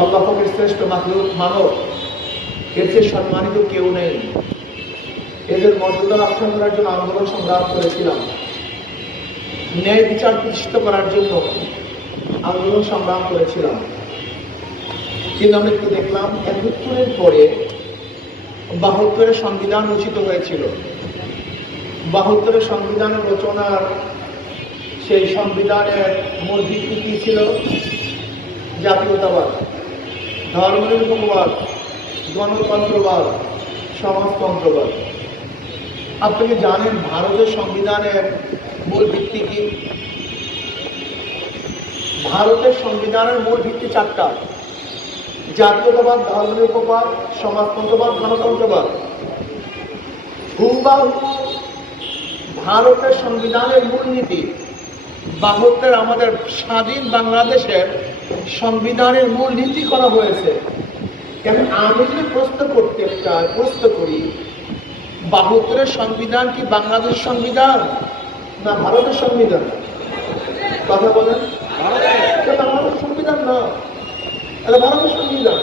আল্লাহ পাকের শ্রেষ্ঠ মাখলুক মানব, এর চেয়ে সম্মানিত কেউ নেই। এদের মর্যাদা রক্ষা করার জন্য আন্দোলন সংগ্রাম করেছিলাম, ন্যায় বিচার প্রতিষ্ঠিত করার জন্য আন্দোলন সংগ্রাম করেছিলাম। কিন্তু আমরা একটু দেখলাম ৭১-এর পরে ৭২-এর সংবিধান রচিত হয়েছিল। ৭২-এর সংবিধানের রচনার সেই সংবিধানের মূল ভিত্তি কি ছিল? জাতীয়তাবাদ, ধর্মনিরপেক্ষবাদ, গণতন্ত্রবাদ, সমাজতন্ত্রবাদ। আপনি জানেন ভারতের সংবিধানের মূল ভিত্তি কি? ভারতের সংবিধানের মূল ভিত্তি ৪টা: জাতীয়তাবাদ, ধর্মনিরপেক্ষবাদ, সমাজতন্ত্রবাদ, গণতন্ত্রবাদ। হুবহু ভারতের সংবিধানের মূলনীতি ৭২ আমাদের স্বাধীন বাংলাদেশের সংবিধানের মূলনীতি করা হয়েছে। এখন আমি যদি প্রশ্ন করি ৭২-এর সংবিধান কি বাংলাদেশ সংবিধান না ভারতের সংবিধান? কথা বলেন। বাংলাদেশ সংবিধান না, এটা ভারতের সংবিধান।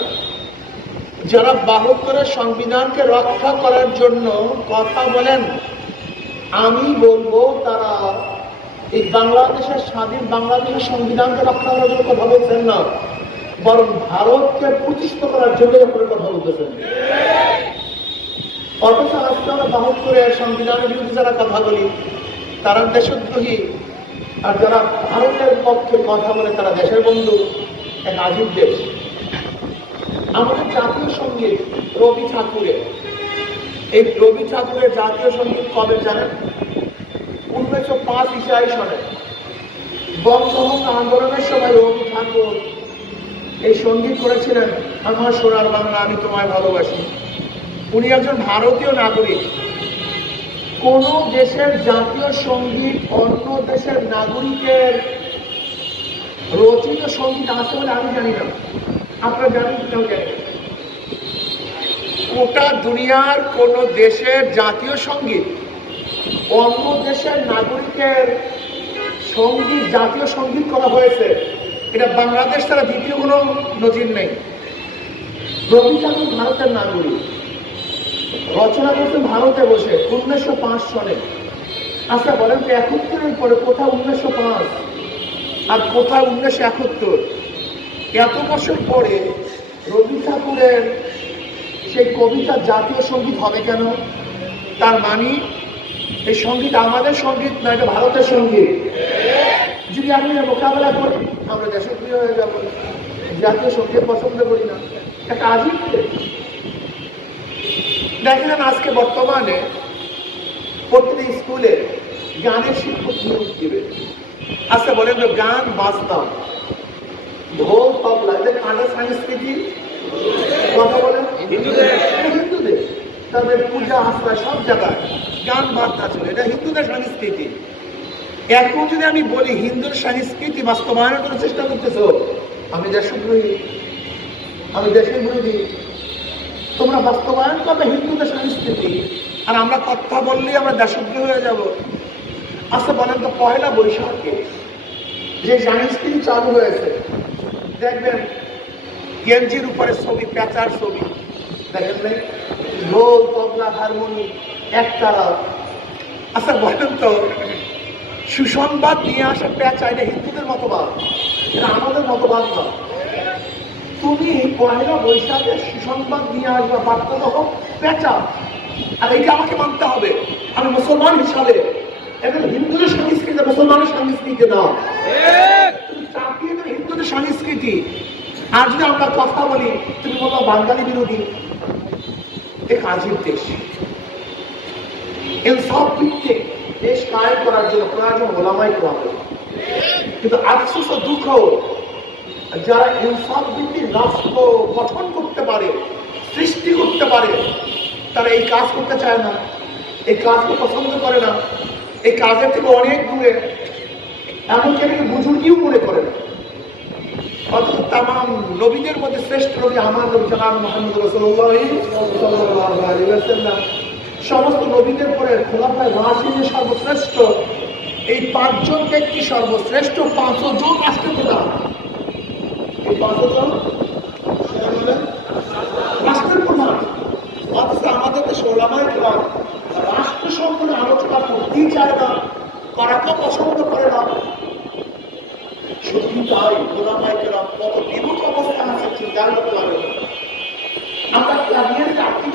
যারা ৭২-এর সংবিধানকে রক্ষা করার জন্য কথা বলেন, আমি বলবো তারা এই বাংলাদেশের স্বাধীন বাংলাদেশের সংবিধানকে রক্ষা করার জন্য কথা বলছেন না, বরং ভারতকে প্রতিষ্ঠিত করার জন্য আপনারা কথা বলতেছেন। অথচ আজকে আমরা ৭২-এর সংবিধানের বিরুদ্ধে যারা কথা বলি তারা দেশদ্রোহী, আর যারা ভারতের পক্ষে কথা বলে তারা দেশের বন্ধু। এক আজীব দেশ। আমাদের জাতীয় সঙ্গীত রবি ঠাকুরের, এই রবি ঠাকুরের জাতীয় সঙ্গীত কবে জানেন? ১৯০৫ সনে বঙ্গভঙ্গ আন্দোলনের সময় রবি ঠাকুর এই সঙ্গীত করেছিলেন, আমার সোনার বাংলা আমি তোমায় ভালোবাসি। উনি একজন ভারতীয় নাগরিক। কোন দেশের জাতীয় সঙ্গীত অন্য দেশের নাগরিকের রচিত সঙ্গীত আছে বলে আমি জানি না, আপনারা জানেন কিনা জানি। গোটা দুনিয়ার কোন দেশের জাতীয় সঙ্গীত অন্য দেশের নাগরিকের সঙ্গীত জাতীয় সঙ্গীত করা হয়েছে, এটা বাংলাদেশ ছাড়া দ্বিতীয় কোনো নজির নেই। রবি ঠাকুর ভারতের নাগরিক, রচনা করতেন ভারতে বসে ১৯০৫ সনে। আচ্ছা বলেন তো ৭১-এর পরে কোথায় ১৯০৫ আর কোথায় ১৯৭১? এত বছর পরে রবি ঠাকুরের সেই কবিতা জাতীয় সঙ্গীত হবে কেন? তার মানে এই সঙ্গীত আমাদের সঙ্গীত না, এটা ভারতের সঙ্গীত। যদি আমি মোকাবেলা করি আমরা দেশপ্রিয় হয়ে যাব, জাতীয় সঙ্গীত পছন্দ করি না। একটা আজীব দেখেন আজকে বর্তমানে প্রত্যেক স্কুলে গানের শিক্ষক নিয়োগ দিবে। আচ্ছা বলেন তো গান বাজনা ঢোল তবলা এটা কাদের সংস্কৃতি? কথা বলেন হিন্দুদের। তাদের পূজা আশ্রয় সব জায়গায় গান বাজনা ছিল, এটা হিন্দুদের সংস্কৃতি। এখন যদি আমি বলি হিন্দুর সংস্কৃতি বাস্তবায়নের জন্য চেষ্টা করতেছ, আমি দেশদ্রোহী, আমি দেশের বিরোধী। তোমরা বাস্তবায়ন করবে হিন্দুদের সংস্কৃতি, আর আমরা কথা বললেই আমরা দেশদ্রোহী হয়ে যাব। আচ্ছা বলেন তো পয়লা বৈশাখে যে সংস্কৃতি চালু হয়েছে, দেখবেন গেঞ্জির উপরে ছবি, পেঁচার ছবি, দেখেন নাই? ঢোল তবলা হারমোনি একতারা। আচ্ছা বলেন তো সুসংবাদ নিয়ে আসা পেঁচা এটা হিন্দুদের মতবাদ, এটা আমাদের মতবাদ না। তুমি পয়লা বৈশাখে সুসংবাদ নিয়ে আসবা, বার্তা দাও পেঁচা, আর এইটা আমাকে মানতে হবে আমি মুসলমান হিসাবে। এটা হিন্দুদের সংস্কৃতি, মুসলমানের সংস্কৃতি না। তুমি চাপিয়ে দেবে হিন্দুদের সংস্কৃতি, আর যদি আমরা কথা বলি তুমি বলো বাঙালি বিরোধী। এক আজীব দেশ। ইনসাফ ভিত্তিক দেশ কায়েম করার জন্য প্রয়োজন ওলামায়ে কেরাম। কিন্তু আফসোস ও দুঃখ, যারা ইনসাফ ভিত্তিক রাষ্ট্র গঠন করতে পারে, সৃষ্টি করতে পারে, তারা এই কাজ করতে চায় না, এই কাজকে পছন্দ করে না, এই কাজের থেকে অনেক দূরে, এমনকি এটাকে বুজুর্গিও মনে করে না। অথচ তামাম নবীদের মধ্যে শ্রেষ্ঠ নবী আমার নবী জনাব মুহাম্মদ রাসূলুল্লাহ সাল্লাল্লাহু আলাইহি ওয়াসাল্লাম, সমস্ত নবীদের পরে খোলাফায়ে রাশিদিন সর্বশ্রেষ্ঠ। এই ৫ জন ব্যক্তি সর্বশ্রেষ্ঠ, ৫ জন রাষ্ট্রপ্রধান। এই ৫ জন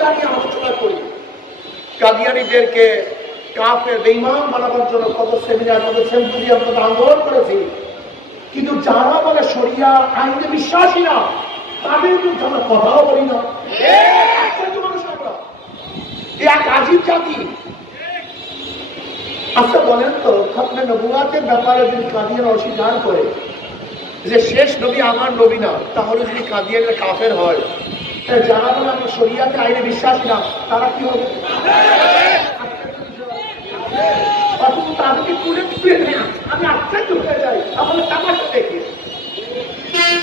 কাদিয়ানি আলোচনা করি, কাদিয়ানিদেরকে কাফের বেঈমান বানাবার জন্য কত সেমিনার, কত সেম্পোজিয়াম, কত আন্দোলন করেছি, কিন্তু যারা বলে শরিয়া আইনে বিশ্বাসী না তাদের বিরুদ্ধে আমরা কথাও বলি না। মানুষ আমরা এক আজীব জাতি। আচ্ছা বলেন তো, খতমে নবুওয়াতের ব্যাপারে যদি কাদিয়ান অস্বীকার করে যে শেষ নবী আমার নবী না, তাহলে যদি কাদিয়ানের কাফের হয়, যারা বলে আমরা শরিয়াতে আইনে বিশ্বাসী না তারা কি হবে? তাদেরকে তুলে তুলে আমি আশ্চর্য হয়ে যাই, আমাদের তামাশা দেখে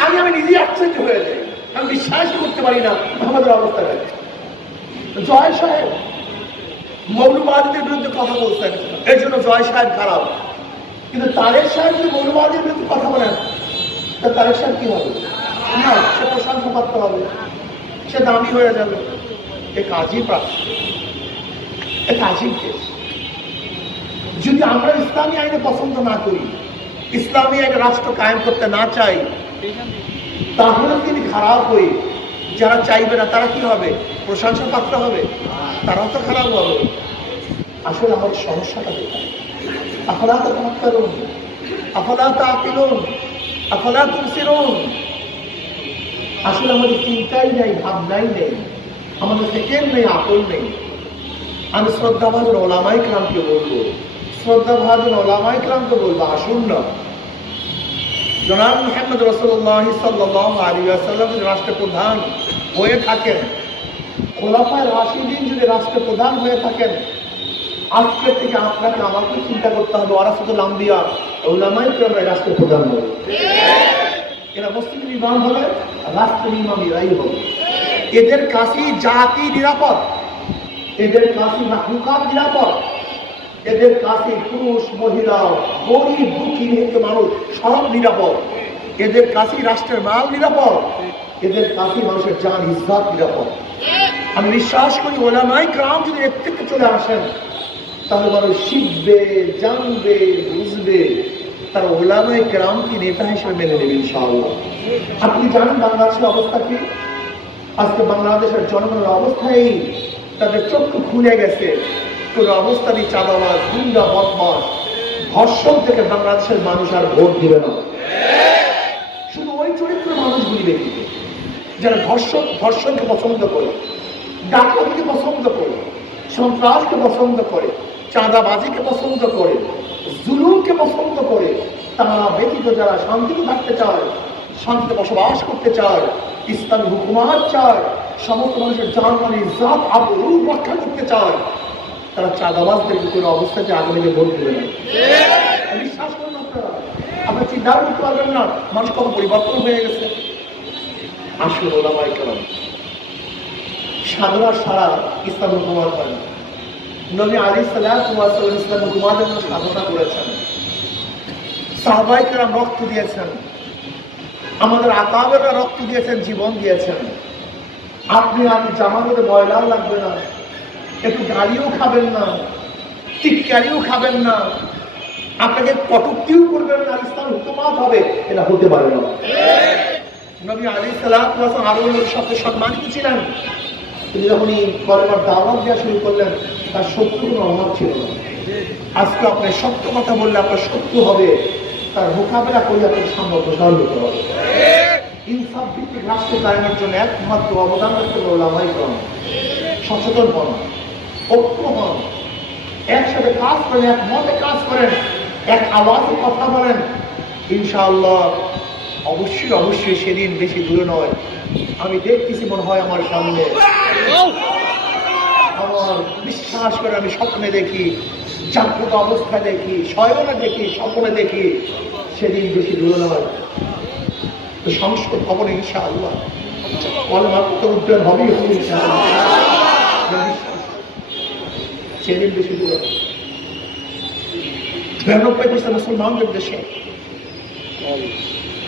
আমি নিজে আশ্চর্য হয়ে যাই, আমি বিশ্বাস করতে পারি না আমাদের অবস্থা। জয় সাহেব মৌলবাদীদের বিরুদ্ধে কথা বলছেন, এর জন্য জয় সাহেব খারাপ, কিন্তু তারেক সাহেব যদি মৌলবাদীর বিরুদ্ধে কথা বলেন তা তারেক সাহেব কি হবে? না, সে প্রশংসা করতে হবে, সে দামি হয়ে যাবে। এক আজীব রাষ্ট্র, এক আজীব দেশ। যদি আমরা ইসলামী আইনে পছন্দ না করি, ইসলামী এক রাষ্ট্র কায়েম করতে না চাই, তাহলে তিনি খারাপ হয়ে যারা চাইবে না তারা কি হবে? প্রশংসা পাত্র হবে, তারাও তো খারাপ হবে। আসলে আমাদের সমস্যাটা কোথায়? আফলা তাতাফাক্কারুন, আফলা তাআকিলুন, আফলা তুবসিরুন। আসলে আমাদের চিন্তাই নেই, ভাবনাই নেই, আমাদের সেকেন্ড নেই, আকল নেই। আমি শ্রদ্ধাভাজন ওলামায়ে কেরামকে বলবো, শ্রদ্ধাভাজন ওলামায়ে কেরামকে বলবো, আসুন না, জনাব মুহাম্মদ রাসূলুল্লাহ সাল্লাল্লাহু আলাইহি ওয়াসাল্লাম যদি রাষ্ট্রপ্রধান হয়ে থাকেন, খোলাফায়ে রাশিদিন যদি রাষ্ট্রপ্রধান হয়ে থাকেন, আজকে থেকে আপনাকে আমাকে চিন্তা করতে হবে ওয়ারাসাতুল আম্বিয়া উলামায়ে কেরাম রাষ্ট্রপ্রধান হবে। এরা মসজিদের ইমাম হলে রাষ্ট্রের ইমাম এরাই হবে। এদের কাছেই জাতি নিরাপদ, এদের কাছে মাখলুকাত নিরাপদ, এদের কাছে পুরুষ মহিলা গরিব দুঃখী নিহত মানুষ সব নিরাপদ, এদের কাছেই রাষ্ট্রের মাল নিরাপদ, এদের কাছে মানুষের জান ইজ্জত নিরাপদ। আমি বিশ্বাস করি ওলামায়ে কেরাম যদি এর থেকে চলে আসেন তাহলে মানুষ শিখবে, জানবে, বুঝবে, তারা ওলামায়ে কেরামকে নেতা হিসেবে মেনে নেবে ইনশাআল্লাহ। আপনি জানেন বাংলাদেশের অবস্থা কি? আজকে বাংলাদেশের জনগণের অবস্থায় তাদের চক্ষু খুলে গেছে। কোন অবস্থাতেই চাঁদাবাজ, গুন্ডা, বদমাশ, ধর্ষণ থেকে বাংলাদেশের মানুষ আর ভোট দিবে না। শুধু ওই চরিত্র মানুষগুলি দেখিবে যারা ধর্ষণকে পছন্দ করে, ডাকাতিকে পছন্দ করে, সন্ত্রাসকে পছন্দ করে, চাঁদাবাজিকে পছন্দ করে, জুলুমকে পছন্দ করে। তারা ব্যতীত যারা শান্তিতে থাকতে চায়, শান্তিতে বসবাস করতে চায়, ইসলামী হুকুমাত চায়, সমস্ত মানুষের জান ইজ্জত আবরু রক্ষা করতে চায়, তারা চাঁদাবাজদেরকে কোনো অবস্থাতে আগামীতে ভোট দেবে না। বিশ্বাস করুন আপনারা, আপনারা চিন্তা করতে পারবেন না মানুষ কত পরিবর্তন হয়ে গেছে। আসলে ওলামায়ে কেরাম সাধনার সারা ইসলাম হুকুমাত হয় না। নবী আলাইহিস সালাতু ওয়াস সালাম ইসলাম হুকুমাতের জন্য সাধনা করেছেন, সাহাবায়ে কেরাম রক্ত দিয়েছেন, আমাদের আকাবেররা রক্ত দিয়েছেন, জীবন দিয়েছেন। আপনি আমি জামাতে ময়লাও লাগবে না, একটু গালিও খাবেন না, টিটকারিও খাবেন না, আপনাকে কটূক্তিও করবেন না, ইসলাম হুকুমাত হবে, এটা হতে পারে না। নবী আলাইহিস সালাতু ওয়াস সালাম আরো সাথে সম্মানিত ছিলেন। তিনি যখনই কলেমার দাওয়াত দেওয়া শুরু করলেন তার সত্য কোনো অভাব ছিল না। আজকে আপনি সত্য কথা বললে আপনার সত্য হবে, তার মোকাবেলা করলে আপনার সামনে প্রসার হতে হবে। ইনসাফ ভিত্তিক রাষ্ট্র কায়েমের জন্য একমাত্র অবদান রাখতে হবে ওলামায়ে কেরাম। সচেতন হন, ঐক্য হন, একসাথে কাজ করেন, এক মতে কাজ করেন, এক আওয়াজে কথা বলেন, ইনশাআল্লাহ অবশ্যই অবশ্যই সেদিন বেশি দূরে নয়। আমি দেখতেছি মনে হয় আমার সামনে, আমার বিশ্বাস করে আমি স্বপ্নে দেখি, জাগ্রত অবস্থায় দেখি, শয়নে দেখি, স্বপ্নে দেখি, সেদিন বেশি দূরে নয়। তো সংস্কৃত খবর ইনশাআল্লাহ কলমাত্র উদ্যান হবেই হবে ইনশাআল্লাহ, সেদিন বেশি দূরে। ৯২% মুসলমানদের দেশে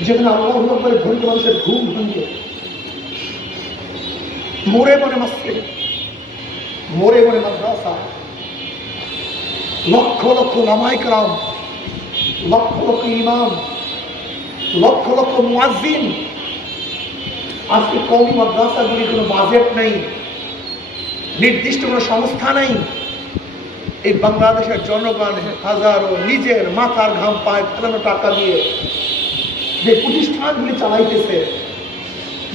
যেখানে আল্লাহু আকবার ঘুরতে মানুষের ঘুম ভাঙে, মোড়ে মনে মসজিদ, মোড়ে মনে মাদ্রাসা, লক্ষ লক্ষ ওলামায়ে কেরাম, লক্ষ লক্ষ ইমাম, লক্ষ লক্ষ মুয়াজ্জিন। আজকে কওমি মাদ্রাসাগুলির কোনো বাজেট নেই, নির্দিষ্ট কোনো সংস্থা নাই। এই বাংলাদেশের জনগণ হাজারো নিজের মাথার ঘাম পায়ে ফেলানো টাকা দিয়ে যে প্রতিষ্ঠানগুলি চালাইতেছে,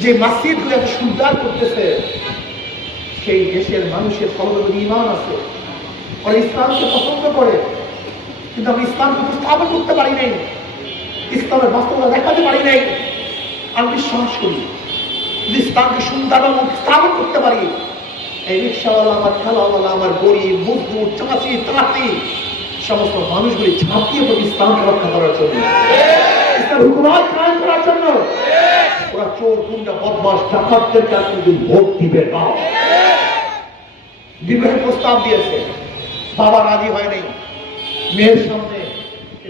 যে মসজিদগুলি এত সুন্দর করতেছে, সেই দেশের মানুষের সর্বদা ঈমান আছে, ওরা ইসলামকে পছন্দ করে, কিন্তু আমি ইসলামকে উপস্থাপন করতে পারি নাই, ইসলামের বাস্তবতা দেখাতে পারি নাই। আমি বিশ্বাস করি যদি ইসলামকে সুন্দরভাবে উপস্থাপন করতে পারি, এই রিক্সাওয়ালা, আমার ঠেলাওয়ালা, আমার গরিব মজদুর, চাষি তাঁতি সমস্ত মানুষগুলি ঝাঁপিয়ে পড়ে ইসলামকে রক্ষা করার জন্য, ইসলামের হুকুমত কায়েম করার জন্য। ওরা চোর, গুন্ডা, বদমাশ, ডাকাতদেরকে কিন্তু ভোট দিবে না। বিবাহের প্রস্তাব দিয়েছে, বাবা রাজি হয় নাই, মেয়ের সামনে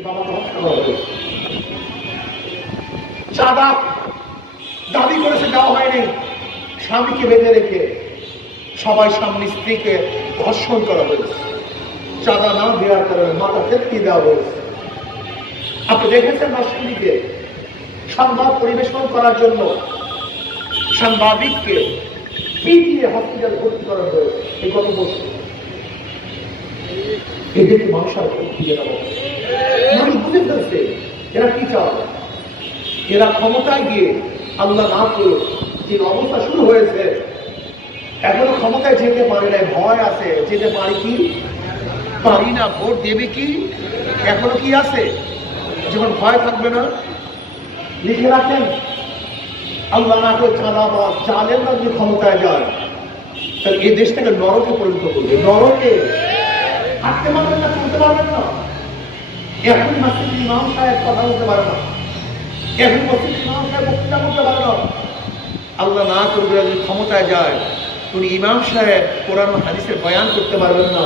বাবাকে হত্যা করা হয়েছে। চাঁদা দাবি করেছে, দেওয়া হয়নি, স্বামীকে বেঁধে রেখে সবাই সামনে স্ত্রীকে ধর্ষণ করা হয়েছে। চাঁদা না দেওয়ার কারণে মাথা ফেটকি দেওয়া হয়েছে। আপনি দেখেছেন নরসিংদীতে সংবাদ পরিবেশন করার জন্য সাংবাদিককে পিটিয়ে হসপিটালে ভর্তি করা হয়েছে এই গত বছর। এদেরকে মানুষ আর দিয়ে দেওয়া, মানুষ বুঝে ফেলছে এরা কি চায়। এরা ক্ষমতায় গিয়ে আল্লাহ না করে যে অবস্থা শুরু হয়েছে, এখনো ক্ষমতায় যেতে পারে না, ভয় আছে, যেতে পারি কি পারি না, ভোট দেবে কি, এখনো কি আছে, যখন ভয় থাকবে না। লিখে রাখেন, আল্লাহ না করে চাঁদাবাজ জালেম না যদি ক্ষমতায় যায়, তাহলে এই দেশটাকে নরকে পরিণত করবে। নরকে হাঁটতে পারবেন না, চলতে পারবেন না। এখন মসজিদ ইমাম সাহেব কথা বলতে পারে না, এখন মসজিদ ইমাম সাহেব বক্তৃতা করতে পারে না। আল্লাহ না করবে যদি ক্ষমতায় যায়, উনি ইমাম সাহেব কোরআন হাদিসের বয়ান করতে পারবেন না,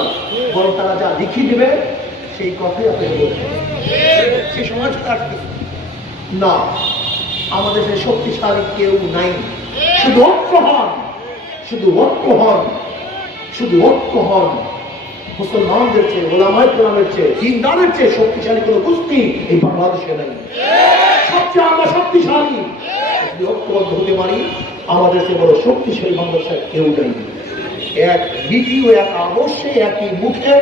বরং তারা যা লিখে দিবে সেই কথাই আপনি বলবেন। সেই সময় আসতেছে না, আমাদের সেই শক্তিশালী কেউ নাই। শুধু ঐক্য হন, শুধু ঐক্য হন, শুধু ঐক্য হন। মুসলমানদের চেয়ে, ওলামায়ে কেরামের চেয়ে, দিনদারের চেয়ে শক্তিশালী কোনো গোষ্ঠী এই বাংলাদেশে নাই। সবচেয়ে আমরা শক্তিশালী, যদি ঐক্যবদ্ধ হতে পারি, আমাদের চেয়ে বড় শক্তিশালী বাংলাদেশের কেউ নেই। এক নীতি ও এক আদর্শে, একই মুখে,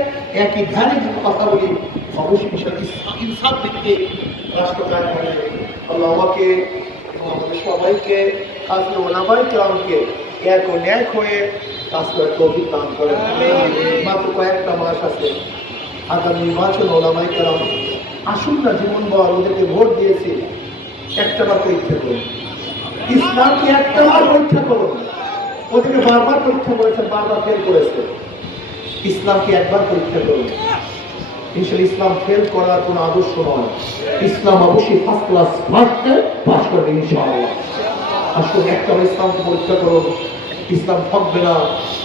একই ধ্যানে কথা বলি, অবশ্যই ইনসাফ ভিত্তিক রাষ্ট্র কায়েম হবে। আল্লাহ আমাকে এবং আমাদের সবাইকে, খাস করে ওলামায়ে কেরামকে এক ও ন্যাক হয়ে কাজ করার তৌফিক দান করেন। মাত্র কয়েকটা মাস আছে, আগামী নির্বাচন। ওলামায়ে কেরাম আসুন না, জীবনভর ওদেরকে ভোট দিয়েছি, একটা বার পরীক্ষা করুন, ইসলামকে একটা বার পরীক্ষা করুন। ওদেরকে বারবার পরীক্ষা করেছেন, বারবার ফেল করেছে, ইসলামকে একবার পরীক্ষা করুন। ইনশাআল্লাহ ইসলাম ফেল করার কোনো আদর্শ নয়, ইসলাম অবশ্যই ফার্স্ট ক্লাস মার্কে পাস করবে ইনশাআল্লাহ। আসলে একটা ইসলামকে পরীক্ষা করুন, ইসলাম ঠকবে না,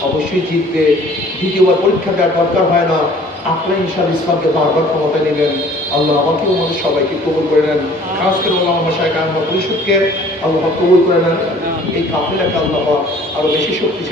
অবশ্যই জিতবে। দ্বিতীয়বার পরীক্ষা দেওয়ার দরকার হয় না, আপনারা ইনশাআল্লাহ ইসলামকে বারবার ক্ষমতা নেবেন। আল্লাহ আমাকেও আমাদের সবাইকে কবুল করে নেন, খাস করে আল্লাহ মাশায়েখ আহমদ পরিষদকে আল্লাহ কবুল করে নেন। এই কাফেলাকে আল্লাহ আরো বেশি শক্তিশালী